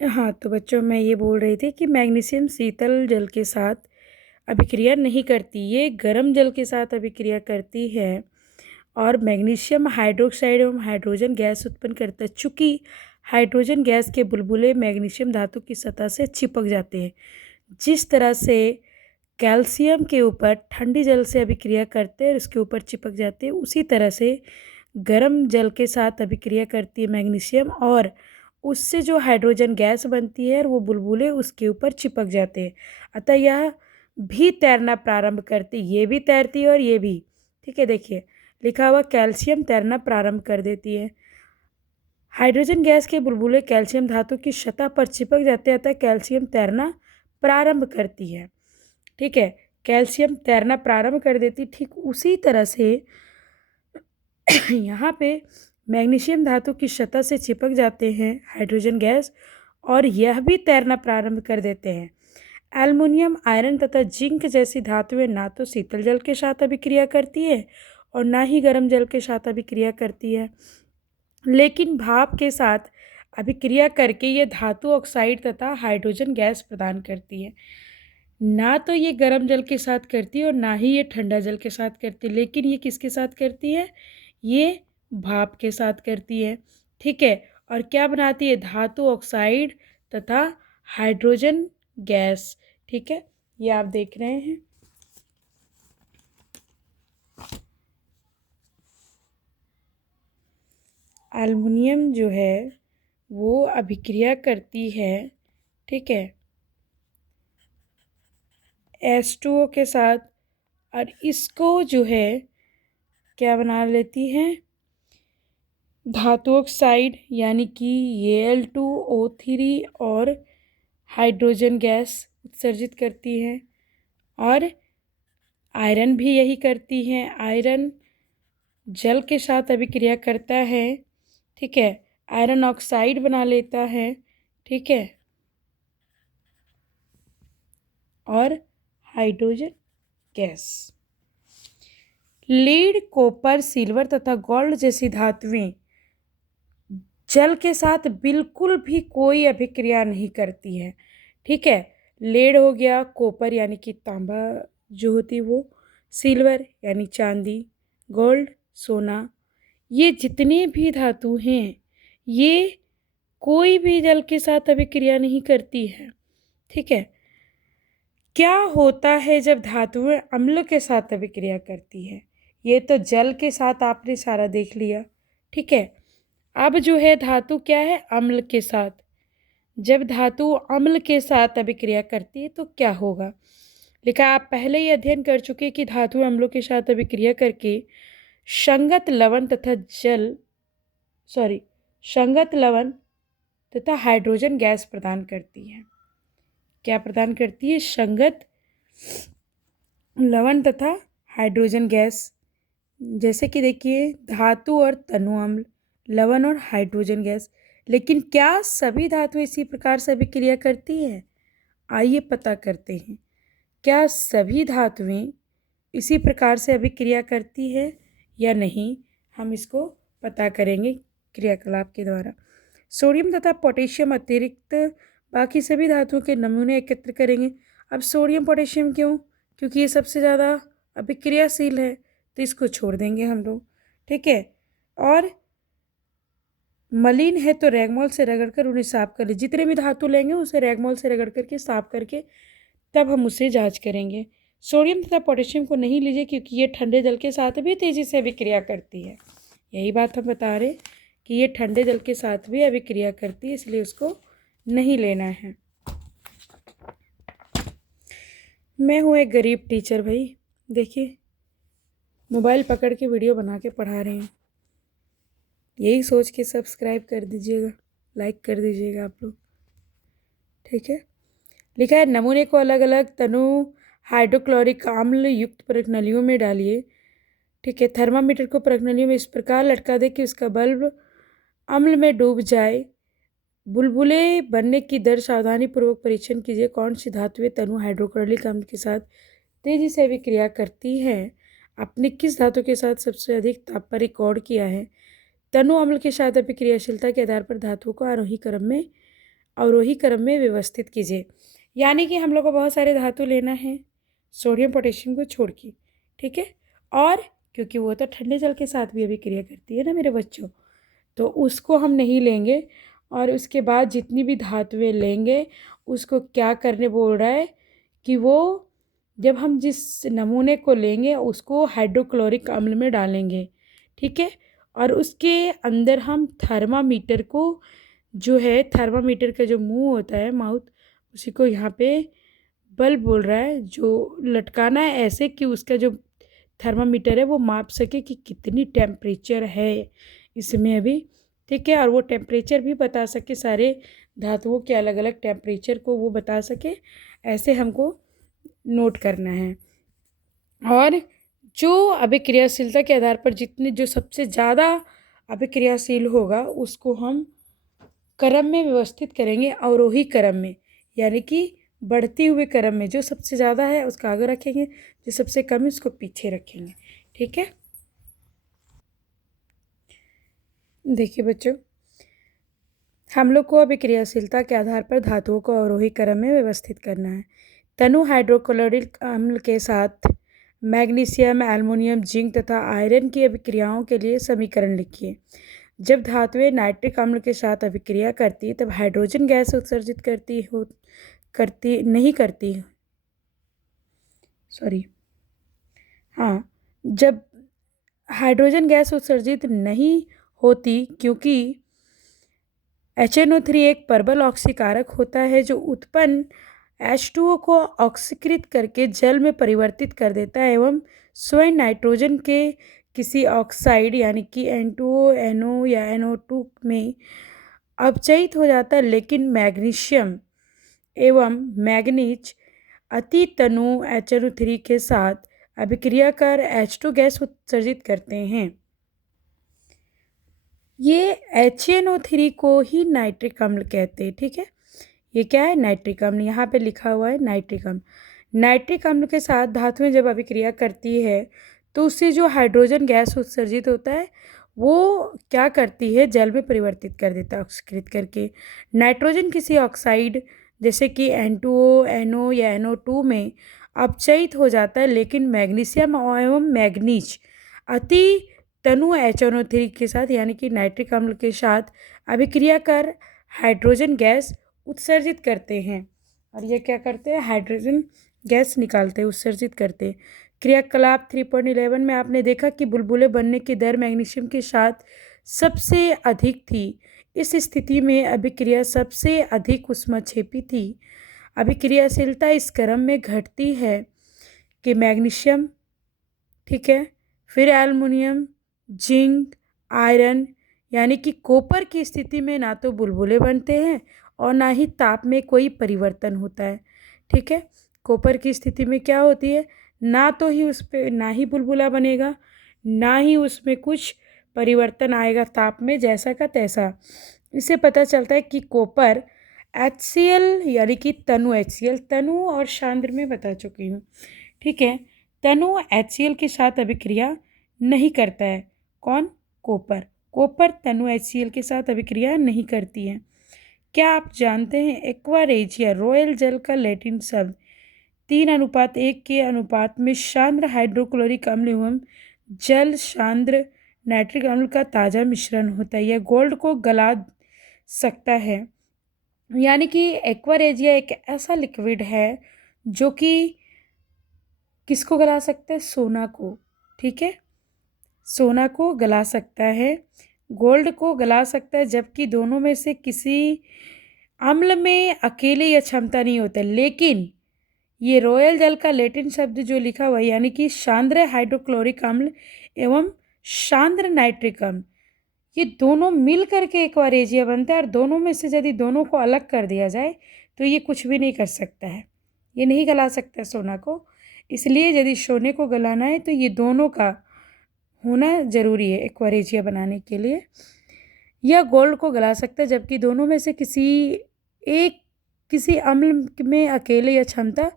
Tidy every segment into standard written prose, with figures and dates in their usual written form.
हाँ, तो बच्चों मैं ये बोल रही थी कि मैग्नीशियम शीतल जल के साथ अभिक्रिया नहीं करती, ये गर्म जल के साथ अभिक्रिया करती है और मैग्नीशियम हाइड्रोक्साइड एवं हाइड्रोजन गैस उत्पन्न करता है। चूँकि हाइड्रोजन गैस के बुलबुले मैग्नीशियम धातु की सतह से चिपक जाते हैं, जिस तरह से कैल्शियम के ऊपर ठंडी जल से अभिक्रिया करते हैं और उसके ऊपर चिपक जाते हैं, उसी तरह से गर्म जल के साथ अभिक्रिया करती है मैग्नीशियम और उससे जो हाइड्रोजन गैस बनती है और वो बुलबुले उसके ऊपर चिपक जाते हैं। अतः यह भी तैरना प्रारंभ करती, ये भी तैरती है और ये भी। ठीक है, देखिए लिखा हुआ कैल्शियम तैरना प्रारंभ कर देती है। हाइड्रोजन गैस के बुलबुले कैल्शियम धातु की सतह पर चिपक जाते हैं, अतः कैल्शियम तैरना प्रारंभ करती है। ठीक है, कैल्शियम तैरना प्रारंभ कर देती। ठीक उसी तरह से यहाँ पे मैग्नीशियम धातु की सतह से चिपक जाते हैं हाइड्रोजन गैस और यह भी तैरना प्रारंभ कर देते हैं। एल्युमिनियम, आयरन तथा जिंक जैसी धातुएं ना तो शीतल जल के साथ अभिक्रिया करती है और ना ही गर्म जल के साथ अभिक्रिया करती है, लेकिन भाप के साथ अभिक्रिया करके ये धातु ऑक्साइड तथा हाइड्रोजन गैस प्रदान करती है। ना तो ये गर्म जल के साथ करती है और ना ही ये ठंडा जल के साथ करती है, लेकिन ये किसके साथ करती है? ये भाप के साथ करती है। ठीक है, और क्या बनाती है? धातु ऑक्साइड तथा हाइड्रोजन गैस। ठीक है, ये आप देख रहे हैं। एल्युमिनियम जो है वो अभिक्रिया करती है, ठीक है, H2O के साथ और इसको जो है क्या बना लेती है? धातु ऑक्साइड यानी कि Al2O3 और हाइड्रोजन गैस उत्सर्जित करती है। और आयरन भी यही करती है। आयरन जल के साथ अभिक्रिया करता है, ठीक है, आयरन ऑक्साइड बना लेता है, ठीक है, और hydrogen gas. Lead, copper, silver तथा गोल्ड जैसी धातुएं जल के साथ बिल्कुल भी कोई अभिक्रिया नहीं करती है। ठीक है, लेड हो गया, कॉपर यानी कि तांबा जो होती वो, सिल्वर यानी चांदी, गोल्ड सोना, ये जितने भी धातु हैं ये कोई भी जल के साथ अभिक्रिया नहीं करती है। ठीक है, क्या होता है जब धातुएं अम्ल के साथ अभिक्रिया करती है? ये तो जल के साथ आपने सारा देख लिया। ठीक है, अब जो है धातु क्या है? अम्ल के साथ। जब धातु अम्ल के साथ अभिक्रिया करती है तो क्या होगा? लिखा, आप पहले ही अध्ययन कर चुके कि धातु अम्लों के साथ अभिक्रिया करके संगत लवण तथा संगत लवण तथा हाइड्रोजन गैस प्रदान करती है। क्या प्रदान करती है? संगत लवण तथा हाइड्रोजन गैस। जैसे कि देखिए धातु और तनु अम्ल, लवण और हाइड्रोजन गैस। लेकिन क्या सभी धातुएं इसी प्रकार से अभिक्रिया करती हैं? आइए पता करते हैं। क्या सभी धातुएं इसी प्रकार से अभिक्रिया करती है या नहीं, हम इसको पता करेंगे क्रियाकलाप के द्वारा। सोडियम तथा पोटेशियम अतिरिक्त बाकी सभी धातुओं के नमूने एकत्र करेंगे। अब सोडियम पोटेशियम क्यों? क्योंकि ये सबसे ज़्यादा अभिक्रियाशील है, तो इसको छोड़ देंगे हम लोग। ठीक है, और मलिन है तो रैगमॉल से रगड़कर उन्हें साफ कर ले। जितने भी धातु लेंगे उसे रैगमॉल से रगड़ करके साफ करके तब हम उसे जांच करेंगे। सोडियम तथा पोटेशियम को नहीं लीजिए क्योंकि ये ठंडे जल के साथ भी तेज़ी से अभिक्रिया करती है। यही बात हम बता रहे कि ये ठंडे जल के साथ भी अभिक्रिया करती है, इसलिए उसको नहीं लेना है। मैं हूँ एक गरीब टीचर भाई, देखिए मोबाइल पकड़ के वीडियो बना के पढ़ा रहे हैं। यही सोच के सब्सक्राइब कर दीजिएगा, लाइक कर दीजिएगा आप लोग। ठीक है, लिखा है नमूने को अलग अलग तनु हाइड्रोक्लोरिक अम्ल युक्त प्रश्नलियों में डालिए। ठीक है, थर्मामीटर को प्रश्नलियों में इस प्रकार लटका दे कि उसका बल्ब अम्ल में डूब जाए। बुलबुले बनने की दर सावधानी पूर्वक परीक्षण कीजिए। कौन सी धातुएं तनु हाइड्रोक्लोरिक अम्ल के साथ तेजी से अभिक्रिया करती है? आपने किस धातु के साथ सबसे अधिक ताप पर रिकॉर्ड किया है? तनु अम्ल के साथ अभिक्रियाशीलता के आधार पर धातुओं को आरोही क्रम में अवरोही क्रम में व्यवस्थित कीजिए। यानी कि हम लोग को बहुत सारे धातु लेना है सोडियम पोटेशियम को छोड़ के, ठीक है। और क्योंकि वो तो ठंडे जल के साथ भी अभिक्रिया करती है ना मेरे बच्चों, तो उसको हम नहीं लेंगे। और उसके बाद जितनी भी धातुएं लेंगे उसको क्या करने बोल रहा है कि वो जब हम जिस नमूने को लेंगे उसको हाइड्रोक्लोरिक अम्ल में डालेंगे, ठीक है। और उसके अंदर हम थर्मामीटर को, जो है थर्मामीटर का जो मुंह होता है, माउथ, उसी को यहाँ पे बल्ब बोल रहा है, जो लटकाना है ऐसे कि उसका जो थर्मामीटर है वो माप सके कि कितनी टेम्परेचर है इसमें अभी, ठीक है। और वो टेम्परेचर भी बता सके, सारे धातुओं के अलग अलग टेम्परेचर को वो बता सके, ऐसे हमको नोट करना है। और जो अभिक्रियाशीलता के आधार पर जितने जो सबसे ज़्यादा अभिक्रियाशील होगा उसको हम क्रम में व्यवस्थित करेंगे, अवरोही क्रम में, यानी कि बढ़ती हुए क्रम में। जो सबसे ज़्यादा है उसका आगे रखेंगे, जो सबसे कम है उसको पीछे रखेंगे, ठीक है। देखिए बच्चों, हम लोग को अभिक्रियाशीलता के आधार पर धातुओं को अवरोही क्रम में व्यवस्थित करना है। तनु हाइड्रोक्लोरिक अम्ल के साथ मैग्नीशियम, एल्युमिनियम, जिंक तथा आयरन की अभिक्रियाओं के लिए समीकरण लिखिए। जब धातुएं नाइट्रिक अम्ल के साथ अभिक्रिया करती तब हाइड्रोजन गैस उत्सर्जित करती सॉरी हाँ, जब हाइड्रोजन गैस उत्सर्जित नहीं होती क्योंकि HNO3 एक प्रबल ऑक्सीकारक होता है जो उत्पन्न H2O को ऑक्सीकृत करके जल में परिवर्तित कर देता है एवं स्वयं नाइट्रोजन के किसी ऑक्साइड यानी कि N2O, NO या NO2 में अपचयित हो जाता है। लेकिन मैग्नीशियम एवं मैग्नीज अति तनु HNO3 के साथ अभिक्रिया कर H2 गैस उत्सर्जित करते हैं। ये HNO3 को ही नाइट्रिक अम्ल कहते हैं, ठीक है। ये क्या है? नाइट्रिक अम्ल। यहाँ पे लिखा हुआ है नाइट्रिक अम्ल। नाइट्रिक अम्ल के साथ धातुएं जब अभिक्रिया करती है तो उससे जो हाइड्रोजन गैस उत्सर्जित होता है वो क्या करती है, जल में परिवर्तित कर देता है ऑक्सीकृत करके। नाइट्रोजन किसी ऑक्साइड जैसे कि N2O, NO या NO2 में अपचयित हो जाता है, लेकिन मैग्नीशियम एवं मैग्नीज अति तनु HNO3 के साथ यानी कि नाइट्रिक अम्ल के साथ अभिक्रिया कर हाइड्रोजन गैस उत्सर्जित करते हैं। और ये क्या करते हैं? हाइड्रोजन गैस निकालते हैं, उत्सर्जित करते हैं। क्रियाकलाप 3.11 में आपने देखा कि बुलबुले बनने की दर मैग्नीशियम के साथ सबसे अधिक थी। इस स्थिति में अभिक्रिया सबसे अधिक ऊष्माक्षेपी थी। अभिक्रियाशीलता इस क्रम में घटती है कि मैग्नीशियम, ठीक है, फिर एल्युमिनियम, जिंक, आयरन यानी कि कॉपर की स्थिति में ना तो बुलबुले बनते हैं और ना ही ताप में कोई परिवर्तन होता है, ठीक है। कॉपर की स्थिति में क्या होती है, ना तो ही उस पर ना ही बुलबुला बनेगा, ना ही उसमें कुछ परिवर्तन आएगा ताप में, जैसा का तैसा। इससे पता चलता है कि कॉपर HCl यानी कि तनु HCl, तनु और सांद्र में बता चुकी हूँ, ठीक है। तनु HCl के साथ अभिक्रिया नहीं करता है। कौन? कॉपर। कॉपर तनु HCl के साथ अभिक्रिया नहीं करती है। क्या आप जानते हैं एक्वा रेजिया रॉयल जल का लैटिन शब्द 3:1 के अनुपात में सांद्र हाइड्रोक्लोरिक अम्ल एवं जल सांद्र नाइट्रिक अम्ल का ताज़ा मिश्रण होता है। यह गोल्ड को गला सकता है। यानी कि एक्वा रेजिया एक ऐसा लिक्विड है जो कि किसको गला सकता है? सोना को, ठीक है। सोना को गला सकता है, गोल्ड को गला सकता है, जबकि दोनों में से किसी अम्ल में अकेले यह क्षमता नहीं होता। लेकिन ये रॉयल जल का लैटिन शब्द जो लिखा हुआ है यानी कि सांद्र हाइड्रोक्लोरिक अम्ल एवं सांद्र नाइट्रिक अम्ल, ये दोनों मिल करके एक्वा रेजिया बनता है। और दोनों में से यदि दोनों को अलग कर दिया जाए तो ये कुछ भी नहीं कर सकता है, ये नहीं गला सकता सोना को। इसलिए यदि सोने को गलाना है तो ये दोनों का होना ज़रूरी है एक्वा रेजिया बनाने के लिए। यह गोल्ड को गला सकता है, जबकि दोनों में से किसी अम्ल में अकेले यह क्षमता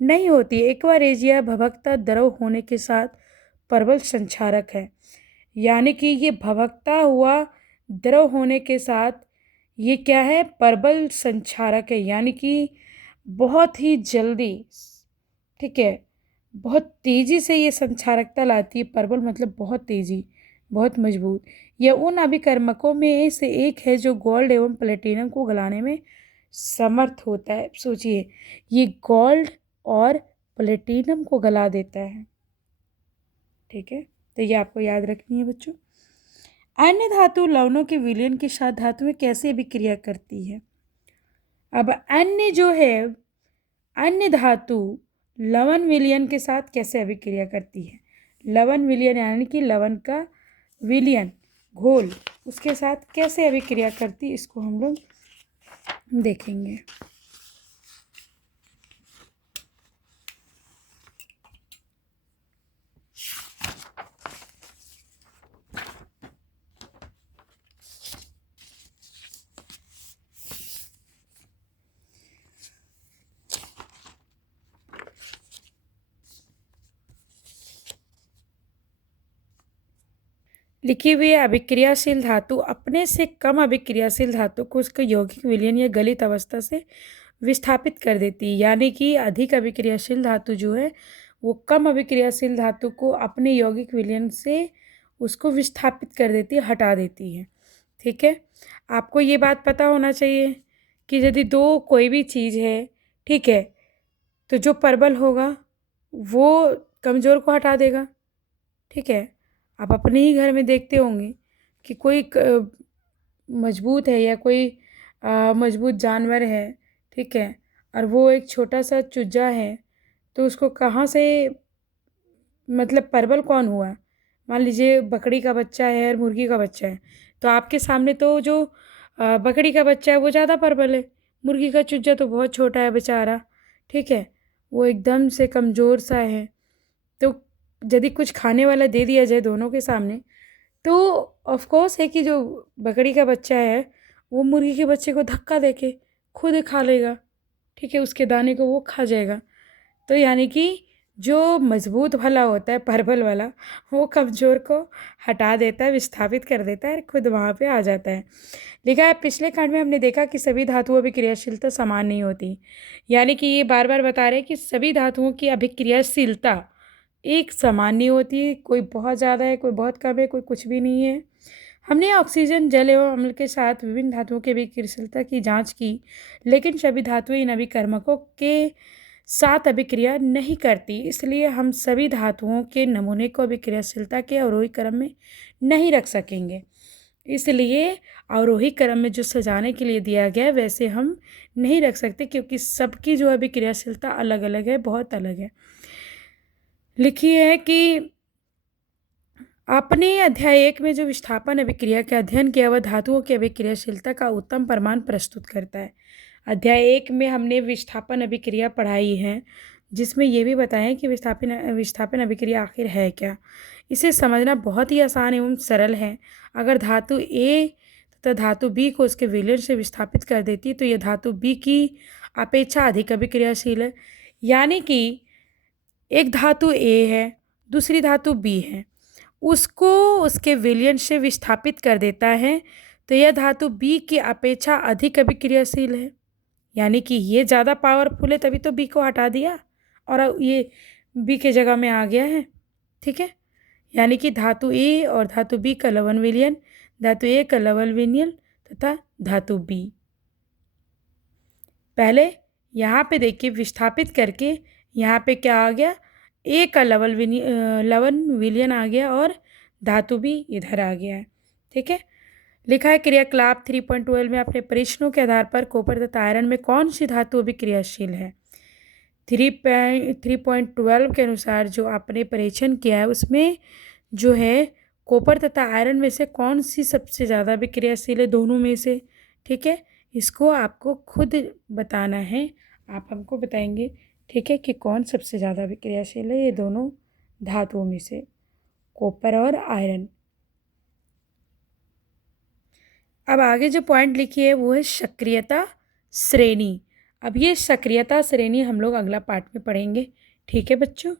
नहीं होती। एक्वा रेजिया भभकता द्रव होने के साथ प्रबल संक्षारक है। यानी कि ये भभकता हुआ द्रव होने के साथ ये क्या है, परबल संक्षारक है, यानी कि बहुत ही जल्दी, ठीक है, बहुत तेज़ी से ये संक्षारकता लाती है। परबल मतलब बहुत तेज़ी, बहुत मजबूत। यह उन अभिकर्मकों में से एक है जो गोल्ड एवं प्लेटिनम को गलाने में समर्थ होता है। सोचिए, ये गोल्ड और प्लेटिनम को गला देता है, ठीक है। तो ये आपको याद रखनी है बच्चों। अन्य धातु लवणों के विलयन के साथ धातु में कैसे अभिक्रिया करती है। अब अन्य जो है, अन्य धातु लवण विलयन के साथ कैसे अभिक्रिया करती है। लवण विलयन यानी कि लवण का विलयन, घोल, उसके साथ कैसे अभिक्रिया करती, इसको हम लोग देखेंगे। लिखी हुई अभिक्रियाशील धातु अपने से कम अभिक्रियाशील धातु को उसके यौगिक विलयन या गलित अवस्था से विस्थापित कर देती है। यानी कि अधिक अभिक्रियाशील धातु जो है वो कम अभिक्रियाशील धातु को अपने यौगिक विलयन से उसको विस्थापित कर देती है, हटा देती है, ठीक है। आपको ये बात पता होना चाहिए कि यदि दो कोई भी चीज़ है, ठीक है, तो जो प्रबल होगा वो कमज़ोर को हटा देगा, ठीक है। आप अपने ही घर में देखते होंगे कि कोई मजबूत है या कोई मजबूत जानवर है, ठीक है, और वो एक छोटा सा चूजा है, तो उसको कहाँ से, मतलब परवल कौन हुआ। मान लीजिए बकरी का बच्चा है और मुर्गी का बच्चा है, तो आपके सामने तो जो बकरी का बच्चा है वो ज़्यादा परवल है, मुर्गी का चूजा तो बहुत छोटा है बेचारा, ठीक है, वो एकदम से कमज़ोर सा है। तो यदि कुछ खाने वाला दे दिया जाए दोनों के सामने, तो ऑफ कोर्स है कि जो बकरी का बच्चा है वो मुर्गी के बच्चे को धक्का देके खुद खा लेगा, ठीक है, उसके दाने को वो खा जाएगा। तो यानी कि जो मजबूत वाला होता है परवल वाला, वो कमज़ोर को हटा देता है, विस्थापित कर देता है, खुद वहाँ पे आ जाता है। लिखा है पिछले खंड में हमने देखा कि सभी धातुओं की क्रियाशीलता समान नहीं होती। यानी कि ये बार बार बता रहे हैं कि सभी धातुओं की अभिक्रियाशीलता एक समान नहीं होती, कोई बहुत ज़्यादा है, कोई बहुत कम है, कोई कुछ भी नहीं है। हमने ऑक्सीजन, जल एवं अम्ल के साथ विभिन्न धातुओं की अभिक्रियाशीलता की जांच की, लेकिन सभी धातुएं इन अभिकर्मकों के साथ अभिक्रिया नहीं करती। इसलिए हम सभी धातुओं के नमूने को अभिक्रियाशीलता के अवरोही क्रम में नहीं रख सकेंगे। इसलिए अवरोही क्रम में जो सजाने के लिए दिया गया है वैसे हम नहीं रख सकते, क्योंकि सबकी जो अभिक्रियाशीलता अलग अलग है, बहुत अलग है। लिखी है कि आपने अध्याय 1 में जो विस्थापन अभिक्रिया का अध्ययन किया वह धातुओं की अभिक्रियाशीलता का उत्तम प्रमाण प्रस्तुत करता है। अध्याय 1 में हमने विस्थापन अभिक्रिया पढ़ाई है, जिसमें ये भी बताया कि विस्थापन अभिक्रिया आखिर है क्या। इसे समझना बहुत ही आसान एवं सरल है। अगर धातु ए तथा धातु बी को उसके विलयन से विस्थापित कर देती है तो यह धातु बी की अपेक्षा अधिक अभिक्रियाशील है। यानी कि एक धातु ए है, दूसरी धातु बी है, उसको उसके विलयन से विस्थापित कर देता है, तो यह धातु बी की अपेक्षा अधिक अभिक्रियाशील है। यानी कि ये ज़्यादा पावरफुल है, तभी तो बी को हटा दिया और ये बी के जगह में आ गया है, ठीक है। यानी कि धातु ए और धातु बी का लवण विलयन, धातु ए का लवण विलयन तथा धातु बी। पहले यहाँ पे देखिए विस्थापित करके यहाँ पे क्या आ गया, ए का लवण विलयन आ गया और धातु भी इधर आ गया है, ठीक है। लिखा है क्रियाकलाप 3.12 में अपने परीक्षणों के आधार पर कॉपर तथा आयरन में कौन सी धातु अभी क्रियाशील है। 3.12 के अनुसार जो आपने परीक्षण किया है उसमें जो है कॉपर तथा आयरन में से कौन सी सबसे ज़्यादा भी क्रियाशील है, दोनों में से, ठीक है। इसको आपको खुद बताना है, आप हमको बताएंगे, ठीक है, कि कौन सबसे ज़्यादा अभिक्रियाशील है ये दोनों धातुओं में से, कॉपर और आयरन। अब आगे जो पॉइंट लिखी है वो है सक्रियता श्रेणी। अब ये सक्रियता श्रेणी हम लोग अगला पार्ट में पढ़ेंगे, ठीक है बच्चों।